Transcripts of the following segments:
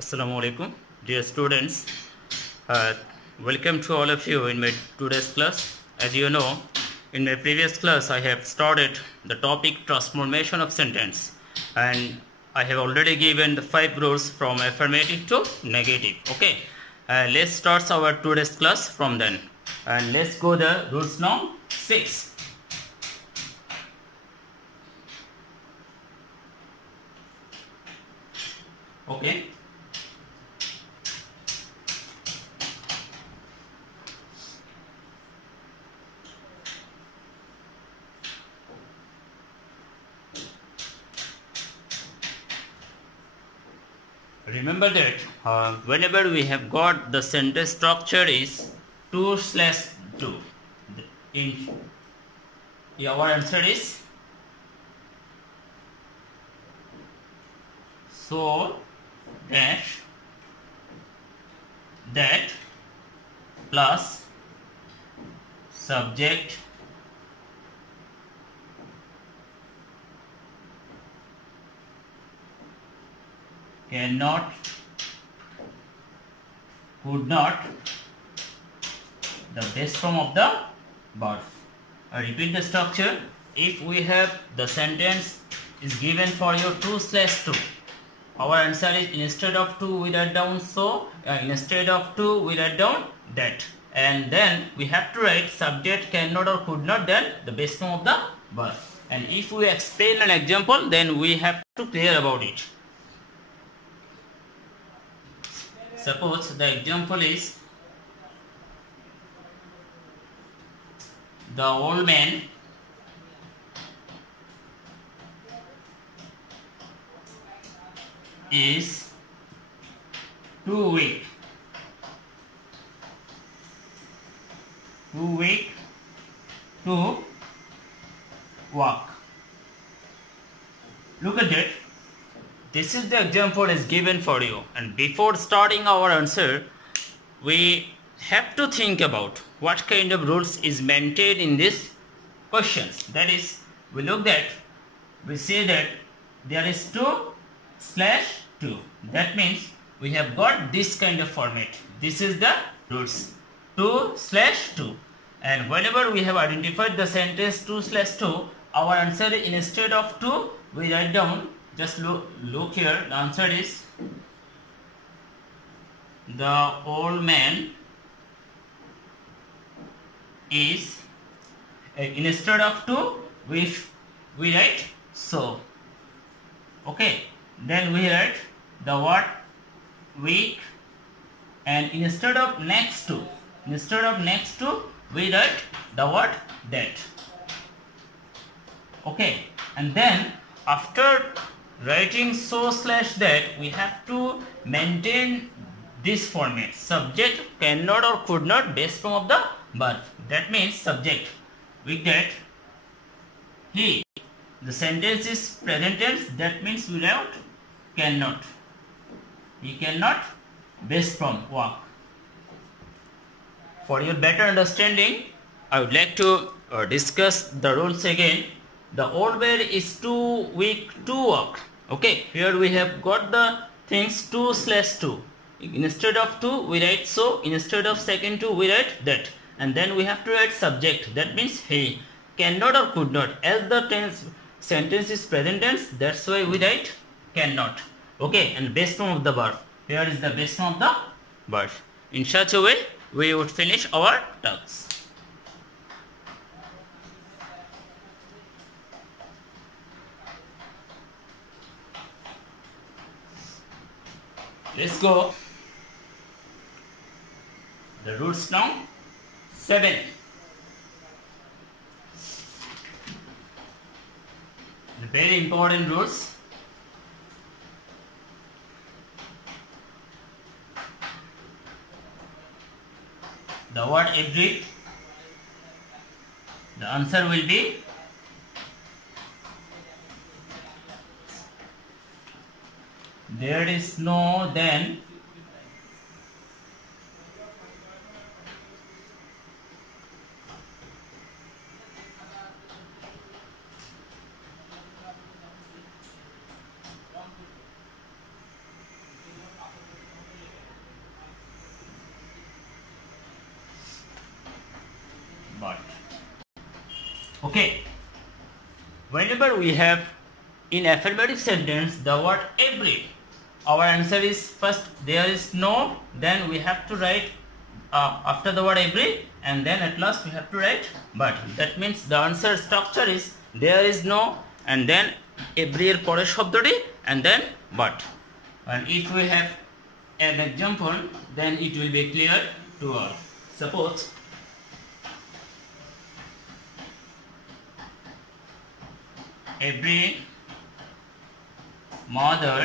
Assalamu alaikum, dear students. Uh, Welcome to all of you in my today's class. As you know, in my previous class I have started the topic transformation of sentence, and I have already given the 5 rules from affirmative to negative. Okay, let's start our today's class from then, and let's go the rules now 6. Okay. Remember that whenever we have got the sentence structure is 2/2. Our answer is so dash that plus subject cannot, could not, the base form of the verb. I repeat the structure. If we have the sentence is given for you 2/2, our answer is instead of 2 we write down so, instead of 2 we write down that, and then we have to write subject cannot or could not, then the base form of the verb. And if we explain an example, then we have to clear about it. Suppose the example is the old man is too weak to walk. Look at it. This is the example is given for you, and before starting our answer we have to think about what kind of rules is maintained in these questions. That is, we look at, we say that there is 2/2. That means we have got this kind of format. This is the rules 2/2, and whenever we have identified the sentence 2/2, our answer is instead of 2 we write down, just look here, the answer is the old man is, instead of 2 we write so. Okay, then we write the word weak, and instead of next to we write the word that. Okay, and then after writing so/that we have to maintain this format: subject cannot or could not, base form of the verb. That means subject with that he, the sentence is present tense, that means without cannot, he cannot, base form walk. For your better understanding, I would like to discuss the rules again. The old man is too weak to walk. Okay, here we have got the things 2/2. Instead of 2 we write so, instead of second 2 we write that, and then we have to write subject, that means he cannot or could not. As the sentence is present tense, that's why we write cannot. Okay, and base form of the verb, here is the base form of the verb. In such a way we would finish our task. Let's go the rules now 7. The very important rules. The word every, the answer will be there is no then, Okay. Whenever we have in affirmative sentence the word every, our answer is first there is no, then we have to write after the word every, and then at last we have to write but. That means the answer structure is there is no and then every এর পরের শব্দটি and then but. And if we have an example then it will be clear to all. Suppose every mother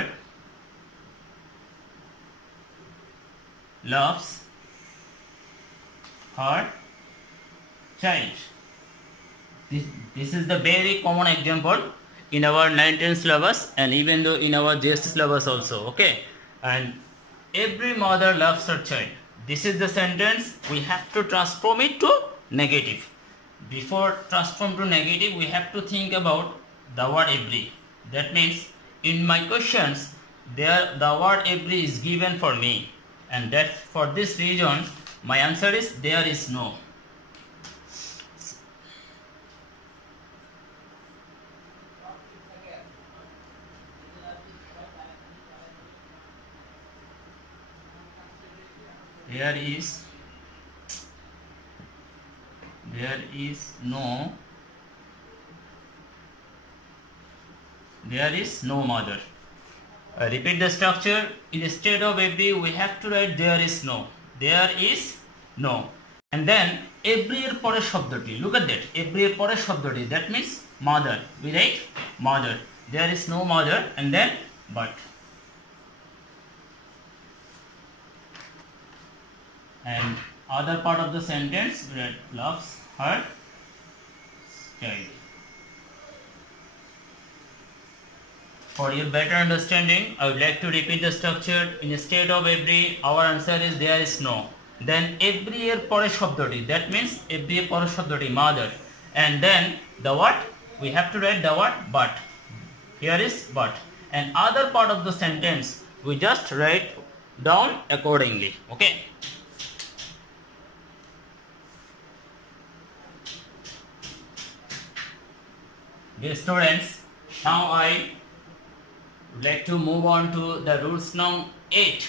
loves her child. This is the very common example in our 9th syllabus and even though in our GST syllabus also. Okay, and every mother loves her child. This is the sentence. We have to transform it to negative. Before transform to negative, we have to think about the word every. That means in my questions there the word every is given for me, and that for this reason my answer is there is no. There is no, there is no mother. Repeat the structure. Instead of every we have to write there is no. There is no. And then every এর পরের শব্দটি, look at that, every এর পরের শব্দটি, that means mother, we write mother. There is no mother and then but. And other part of the sentence we write loves her child. For your better understanding, I would like to repeat the structure. Instead of every, our answer is there is no. Then every এর পরের শব্দটি, that means every এর পরের শব্দটি mother, and then the what, we have to write the what but. Here is but, and other part of the sentence we just write down accordingly. Okay. Dear students, now I would like to move on to the rules now 8.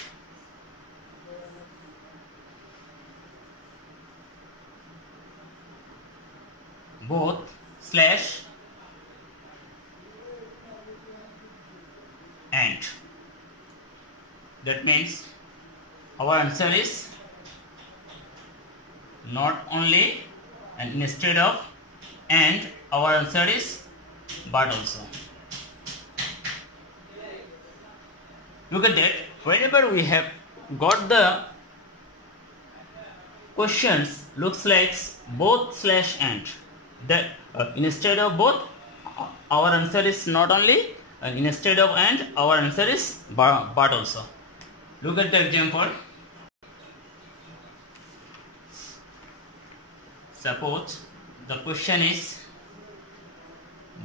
Both slash and. That means our answer is not only, and instead of and our answer is but also. Look at that. Whenever we have got the questions looks like both slash and, that instead of both our answer is not only, and instead of and our answer is but also. Look at the example. Suppose the question is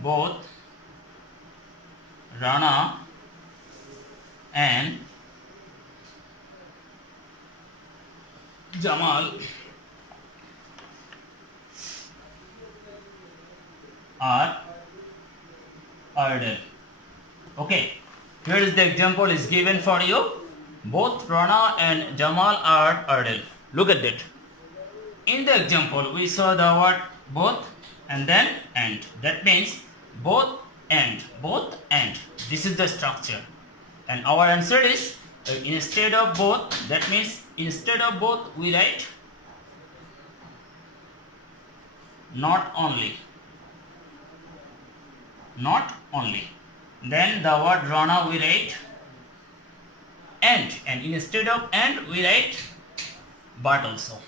both Rana and Jamal are idle. Okay, here is the example is given for you. Both Rana and Jamal are idle. Look at that. In the example we saw the word both and then and. That means both and. This is the structure, and our answer is instead of both. That means instead of both we write not only. Then the word Rana we write and instead of and we write but also.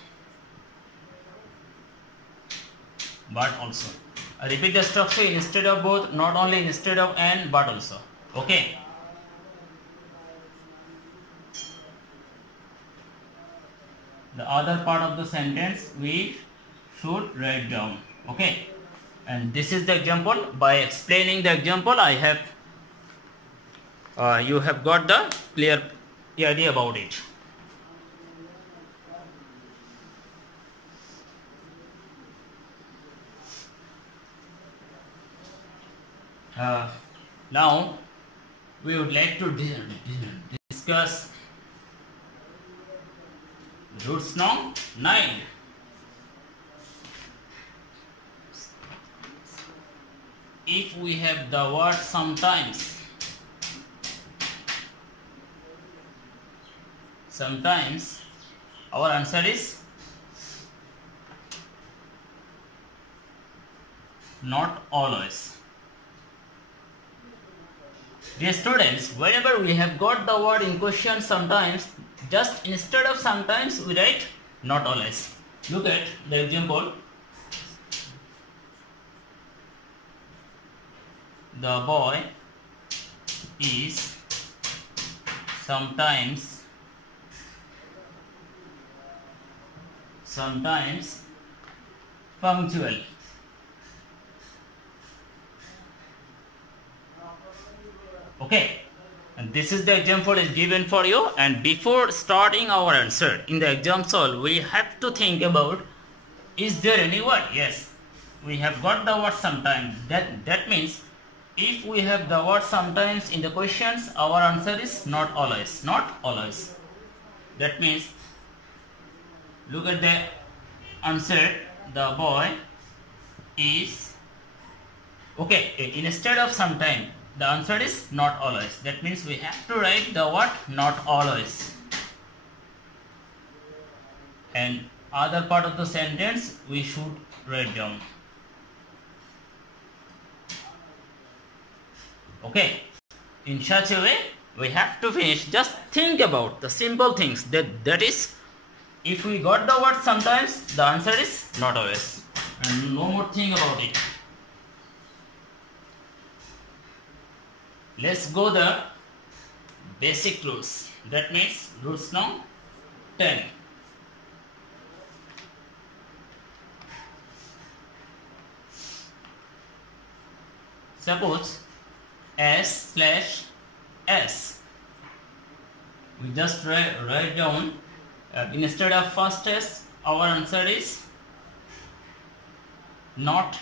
I repeat the structure. Instead of both, not only, instead of and but also. Okay. The other part of the sentence we should write down. Okay. And this is the example. By explaining the example, I have you have got the clear idea about it. Uh, Now we would like to discuss roots now 9. If we have the word sometimes, our answer is not always. Dear students, whenever we have got the word in question sometimes, just instead of sometimes we write not always. Look at the example. The boy is sometimes punctual. Okay, and this is the example is given for you, and before starting our answer in the exam solve, we have to think about, is there any word? Yes, we have got the word sometimes. That means if we have the word sometimes in the questions, our answer is not always. That means look at the answer. The boy is, okay, instead of sometime the answer is not always. That means we have to write the word not always, and other part of the sentence we should write down. Okay, in such a way we have to finish. Just think about the simple things, that is, if we got the word sometimes, the answer is not always, and no more think about it. Let's go the basic rules. That means rules now 10. Suppose S/S. We just write down, instead of first S, our answer is not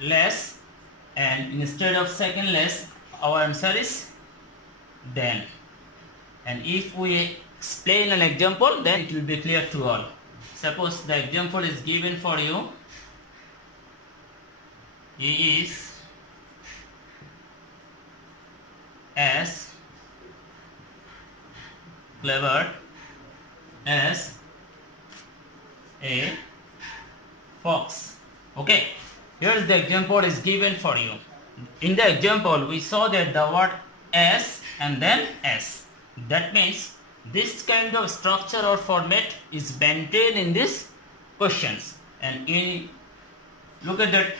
less, and instead of second less, our answer is then. And if we explain an example, then it will be clear to all. Suppose the example is given for you. He is as clever as a fox. Okay, here is the example is given for you. In the example we saw that the word as and then s. That means this kind of structure or format is maintained in these questions. And look at that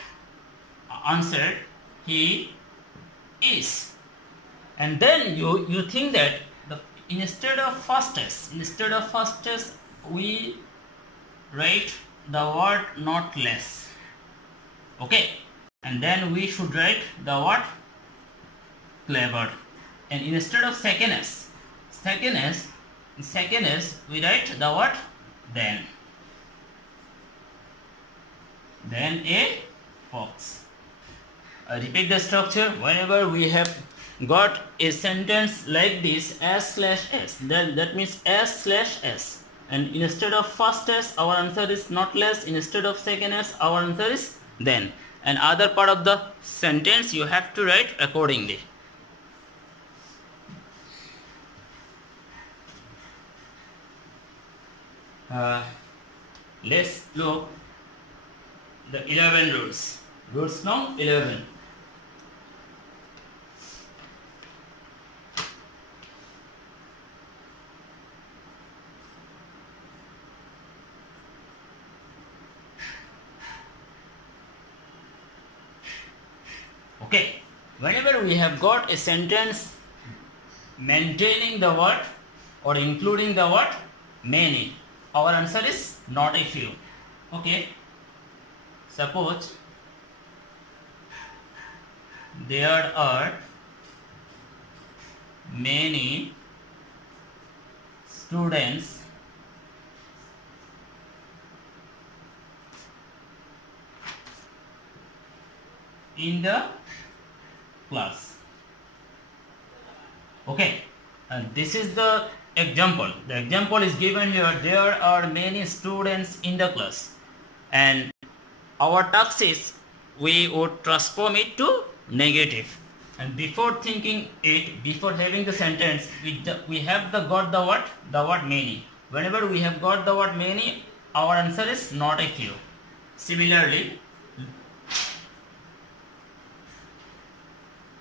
answer, he is. And then you think that instead of fastest we write the word not less. Okay, and then we should write the word clever, and instead of second s we write the word then a fox. I repeat the structure. Whenever we have got a sentence like this, S/S, then that means S/S, and instead of first S our answer is not less, instead of second S our answer is then, and other part of the sentence you have to write accordingly. Let's look the 11 rules. Rules now 11. Okay, whenever we have got a sentence maintaining the word or including the word many, our answer is not a few. Okay, suppose there are many students in the class. Okay, and this is the example. The example is given here. There are many students in the class, and our task is we would transform it to negative. And before thinking it, before having the sentence, we have got the what? The word many. Whenever we have got the word many, our answer is not a few. Similarly,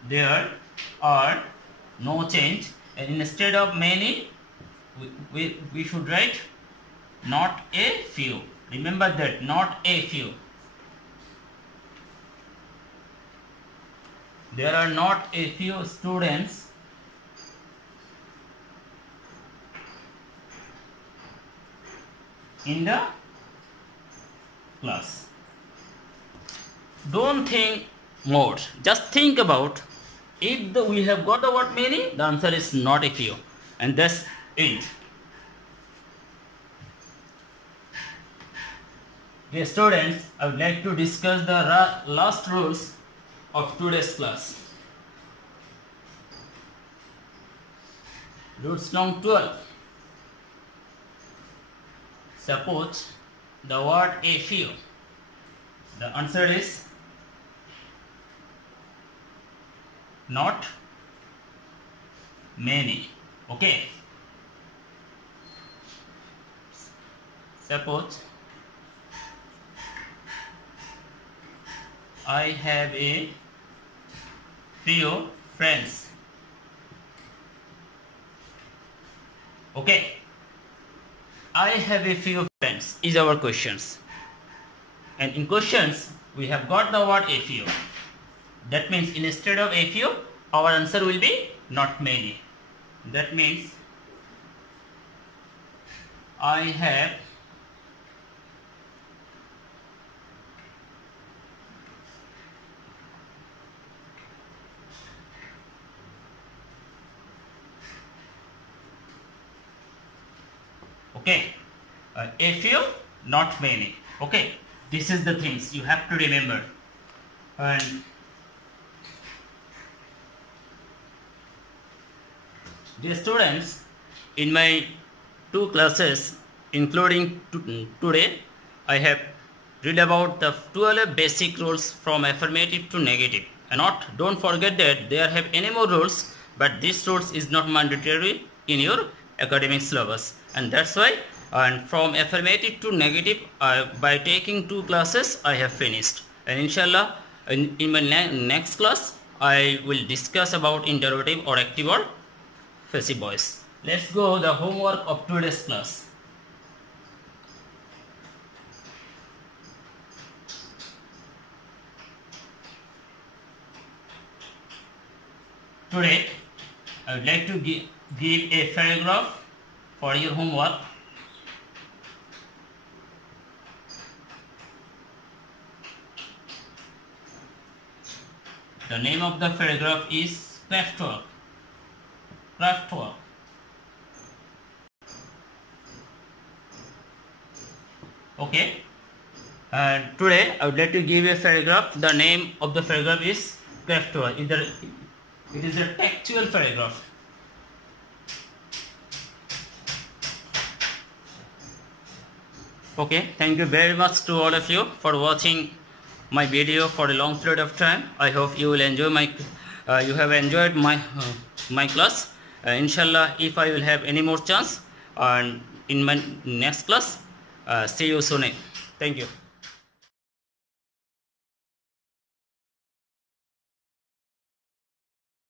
there are no change, and instead of many, we should write not a few. Remember that, not a few. There are not a few students in the class. Don't think more. Just think about, if we have got the word many, the answer is not a few, and that's it. Dear students, I would like to discuss the last rules of today's class. Rules number 12. Suppose the word a few. The answer is not many. Okay. Suppose I have a few friends. Okay. I have a few friends is our questions. And in questions, we have got the word a few. That means instead of a few, our answer will be not many. That means I have a few, not many. Okay, this is the things you have to remember. And dear students, in my 2 classes, including today, I have read about the 12 basic rules from affirmative to negative. And don't forget that there have any more rules, but this rules is not mandatory in your academic syllabus. And that's why, and from affirmative to negative, by taking 2 classes, I have finished. And inshallah, in my next class, I will discuss about interrogative or active or passive voice. Let's go the homework of today's class. Today, I would like to give a paragraph for your homework. The name of the paragraph is craftwork. Craftwork. Okay. And today I would like to give a paragraph. The name of the paragraph is craftwork. It is a textual paragraph. Okay. Thank you very much to all of you for watching my video for a long period of time. I hope you will enjoy you have enjoyed my class. Inshallah, if I will have any more chance, and in my next class, see you soon. Thank you.